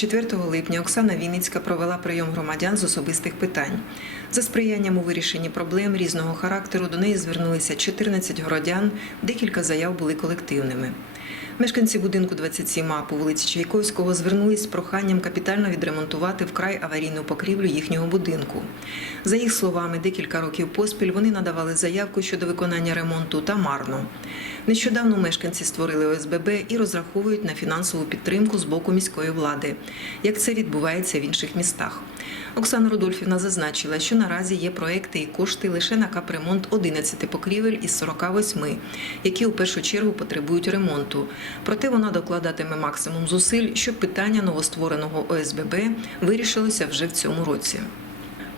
4 липня Оксана Вінницька провела прийом громадян з особистих питань. За сприянням у вирішенні проблем різного характеру до неї звернулися 14 городян, декілька заяв були колективними. Мешканці будинку 27А по вулиці Чайковського звернулись з проханням капітально відремонтувати вкрай аварійну покрівлю їхнього будинку. За їх словами, декілька років поспіль вони надавали заявку щодо виконання ремонту та марно. Нещодавно мешканці створили ОСББ і розраховують на фінансову підтримку з боку міської влади, як це відбувається в інших містах. Оксана Рудольфівна зазначила, що наразі є проекти і кошти лише на капремонт 11 покрівель із 48, які у першу чергу потребують ремонту. Проте вона докладатиме максимум зусиль, щоб питання новоствореного ОСББ вирішилося вже в цьому році.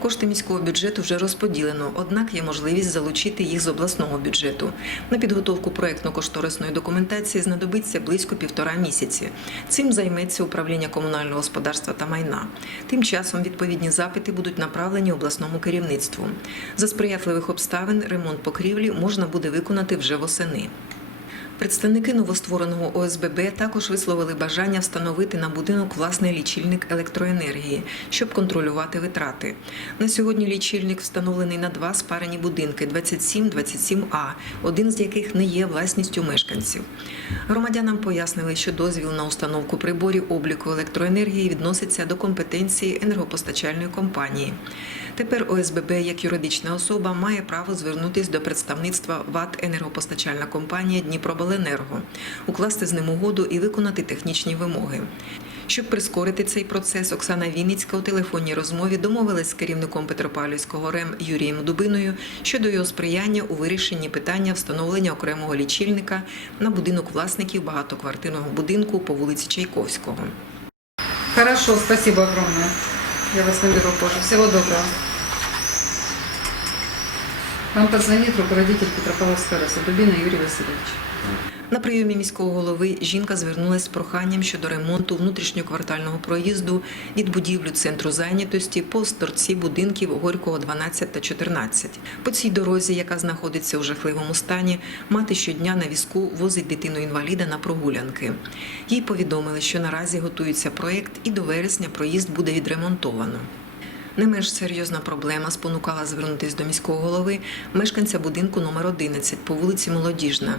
Кошти міського бюджету вже розподілено, однак є можливість залучити їх з обласного бюджету. На підготовку проектно-кошторисної документації знадобиться близько півтора місяці. Цим займеться управління комунального господарства та майна. Тим часом відповідні запити будуть направлені обласному керівництву. За сприятливих обставин ремонт покрівлі можна буде виконати вже восени. Представники новоствореного ОСББ також висловили бажання встановити на будинок власний лічильник електроенергії, щоб контролювати витрати. На сьогодні лічильник встановлений на два спарені будинки 27-27А, один з яких не є власністю мешканців. Громадянам пояснили, що дозвіл на установку приборів обліку електроенергії відноситься до компетенції енергопостачальної компанії. Тепер ОСББ як юридична особа має право звернутися до представництва ВАТ енергопостачальна компанія Дніпробленерго, укласти з ним угоду і виконати технічні вимоги. Щоб прискорити цей процес, Оксана Вінницька у телефонній розмові домовилась з керівником Петропавлівського РЕМ Юрієм Дубиною щодо його сприяння у вирішенні питання встановлення окремого лічильника на будинок власників багатоквартирного будинку по вулиці Чайковського. Хорошо, спасибо огромное. Я вас наберу позже. Всего доброго. Вам позвонит руководитель Петропавловского РС Дубина Юрий Васильевич. На прийомі міського голови жінка звернулася з проханням щодо ремонту внутрішньоквартального проїзду від будівлю центру зайнятості по торці будинків Горького 12 та 14. По цій дорозі, яка знаходиться у жахливому стані, мати щодня на візку возить дитину-інваліда на прогулянки. Їй повідомили, що наразі готується проєкт і до вересня проїзд буде відремонтовано. Не менш серйозна проблема спонукала звернутися до міського голови мешканця будинку номер 11 по вулиці Молодіжна.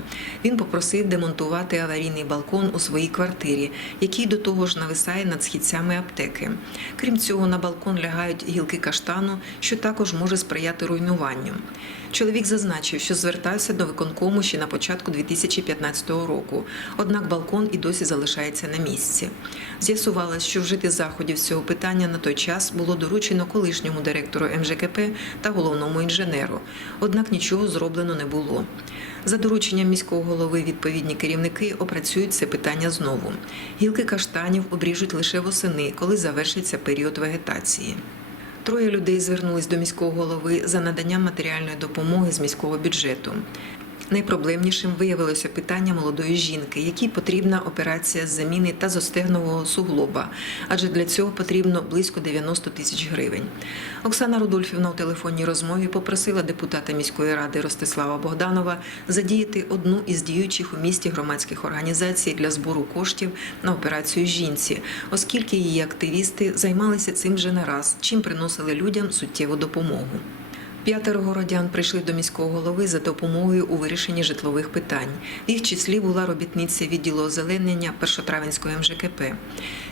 Він попросив демонтувати аварійний балкон у своїй квартирі, який до того ж нависає над східцями аптеки. Крім цього, на балкон лягають гілки каштану, що також може сприяти руйнуванню. Чоловік зазначив, що звертався до виконкому ще на початку 2015 року, однак балкон і досі залишається на місці. З'ясувалось, що вжити заходів з цього питання на той час було доручено колишньому директору МЖКП та головному інженеру, однак нічого зроблено не було. За дорученням міського голови відповідні керівники опрацюють це питання знову. Гілки каштанів обріжуть лише восени, коли завершиться період вегетації. Троє людей звернулись до міського голови за наданням матеріальної допомоги з міського бюджету. Найпроблемнішим виявилося питання молодої жінки, якій потрібна операція з заміни та зостегнового суглоба, адже для цього потрібно близько 90 тисяч гривень. Оксана Рудольфівна у телефонній розмові попросила депутата міської ради Ростислава Богданова задіяти одну із діючих у місті громадських організацій для збору коштів на операцію жінці, оскільки її активісти займалися цим вже не раз, чим приносили людям суттєву допомогу. П'ятеро городян прийшли до міського голови за допомогою у вирішенні житлових питань. В їх числі була робітниця відділу озеленення Першотравенської МЖКП.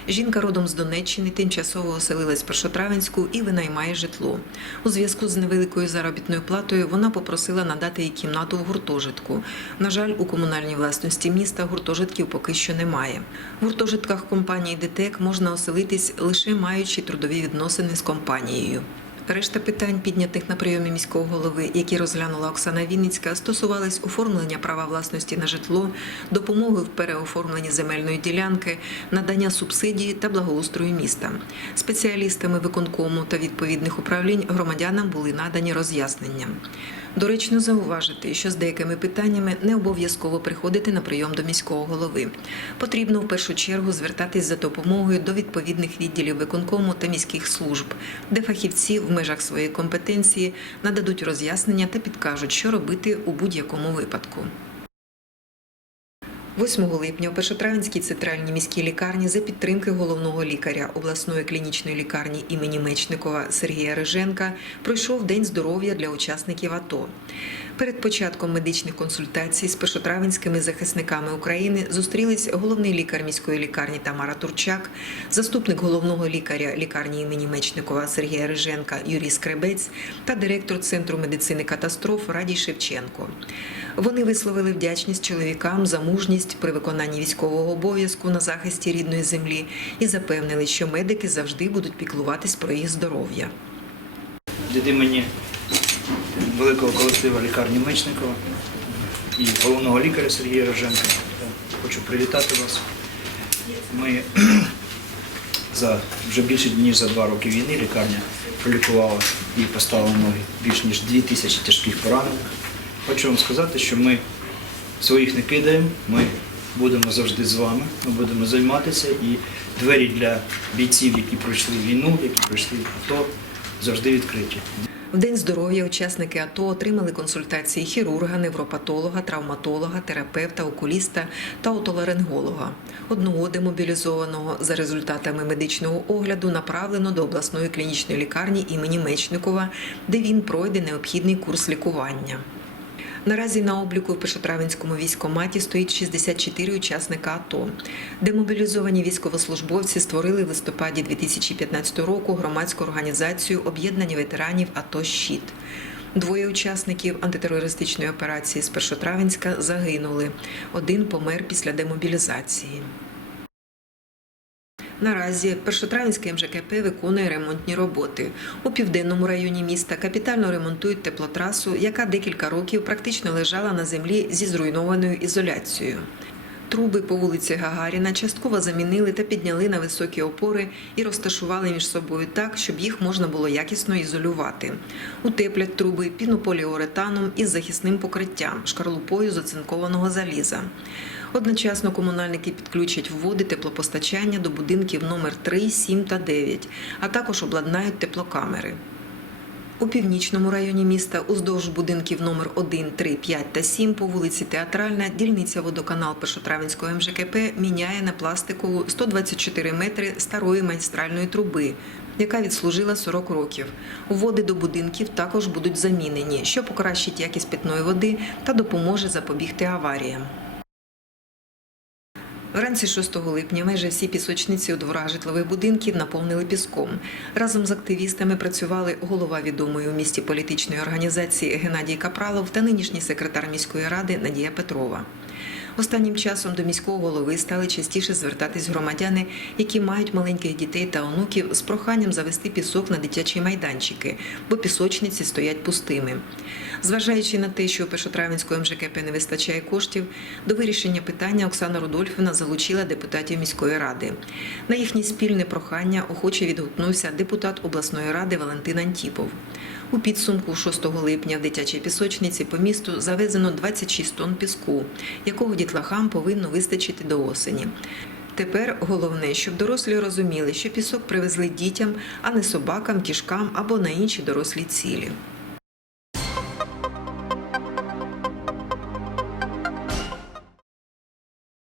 Жінка родом з Донеччини тимчасово оселилась в Першотравенську і винаймає житло. У зв'язку з невеликою заробітною платою вона попросила надати їй кімнату в гуртожитку. На жаль, у комунальній власності міста гуртожитків поки що немає. В гуртожитках компанії ДТЕК можна оселитись лише маючи трудові відносини з компанією. Решта питань, піднятих на прийомі міського голови, які розглянула Оксана Вінницька, стосувались оформлення права власності на житло, допомоги в переоформленні земельної ділянки, надання субсидії та благоустрою міста. Спеціалістами виконкому та відповідних управлінь громадянам були надані роз'яснення. Доречно зауважити, що з деякими питаннями не обов'язково приходити на прийом до міського голови. Потрібно в першу чергу звертатись за допомогою до відповідних відділів виконкому та міських служб, де фахівці в межах своєї компетенції нададуть роз'яснення та підкажуть, що робити у будь-якому випадку. 8 липня у Першотравенській центральній міській лікарні за підтримки головного лікаря обласної клінічної лікарні імені Мечникова Сергія Риженка пройшов День здоров'я для учасників АТО. Перед початком медичних консультацій з першотравенськими захисниками України зустрілись головний лікар міської лікарні Тамара Турчак, заступник головного лікаря лікарні імені Мечникова Сергія Риженка Юрій Скребець та директор Центру медицини катастроф Радій Шевченко. Вони висловили вдячність чоловікам за мужність при виконанні військового обов'язку на захисті рідної землі і запевнили, що медики завжди будуть піклуватись про їх здоров'я. від імені великого колективу лікарні Мечникова і головного лікаря Сергія Роженка. Хочу привітати вас. Ми за вже більше ніж за два роки війни лікарня пролікувала і поставила більш ніж дві тисячі тяжких поранених. Хочу вам сказати, що ми своїх не кидаємо, ми будемо завжди з вами, ми будемо займатися і двері для бійців, які пройшли війну, які пройшли АТО, завжди відкриті. В день здоров'я учасники АТО отримали консультації хірурга, невропатолога, травматолога, терапевта, окуліста та отоларинголога. Одного демобілізованого за результатами медичного огляду направлено до обласної клінічної лікарні імені Мечникова, де він пройде необхідний курс лікування. Наразі на обліку в Першотравенському військоматі стоїть 64 учасника АТО. Демобілізовані військовослужбовці створили в листопаді 2015 року громадську організацію об'єднання ветеранів АТО Щит. Двоє учасників антитерористичної операції з Першотравенська загинули. Один помер після демобілізації. Наразі Першотравенське МЖКП виконує ремонтні роботи. У південному районі міста капітально ремонтують теплотрасу, яка декілька років практично лежала на землі зі зруйнованою ізоляцією. Труби по вулиці Гагаріна частково замінили та підняли на високі опори і розташували між собою так, щоб їх можна було якісно ізолювати. Утеплять труби пінополіуретаном із захисним покриттям, шкарлупою з оцинкованого заліза. Одночасно комунальники підключать води теплопостачання до будинків номер 3, 7 та 9, а також обладнають теплокамери. У північному районі міста уздовж будинків номер 1, 3, 5 та 7 по вулиці Театральна дільниця водоканал Першотравенського МЖКП міняє на пластикову 124 метри старої магістральної труби, яка відслужила 40 років. Води до будинків також будуть замінені, що покращить якість питної води та допоможе запобігти аваріям. Вранці 6 липня майже всі пісочниці у дворах житлових будинків наповнили піском. Разом з активістами працювали голова відомої у місті політичної організації Геннадій Капралов та нинішній секретар міської ради Надія Петрова. Останнім часом до міського голови стали частіше звертатись громадяни, які мають маленьких дітей та онуків з проханням завести пісок на дитячі майданчики, бо пісочниці стоять пустими. Зважаючи на те, що у Першотравенського МЖКП не вистачає коштів, до вирішення питання Оксана Рудольфівна залучила депутатів міської ради. На їхнє спільне прохання охоче відгукнувся депутат обласної ради Валентин Антіпов. У підсумку 6 липня в дитячій пісочниці по місту завезено 26 тонн піску, якого дітлахам повинно вистачити до осені. Тепер головне, щоб дорослі розуміли, що пісок привезли дітям, а не собакам, кішкам або на інші дорослі цілі.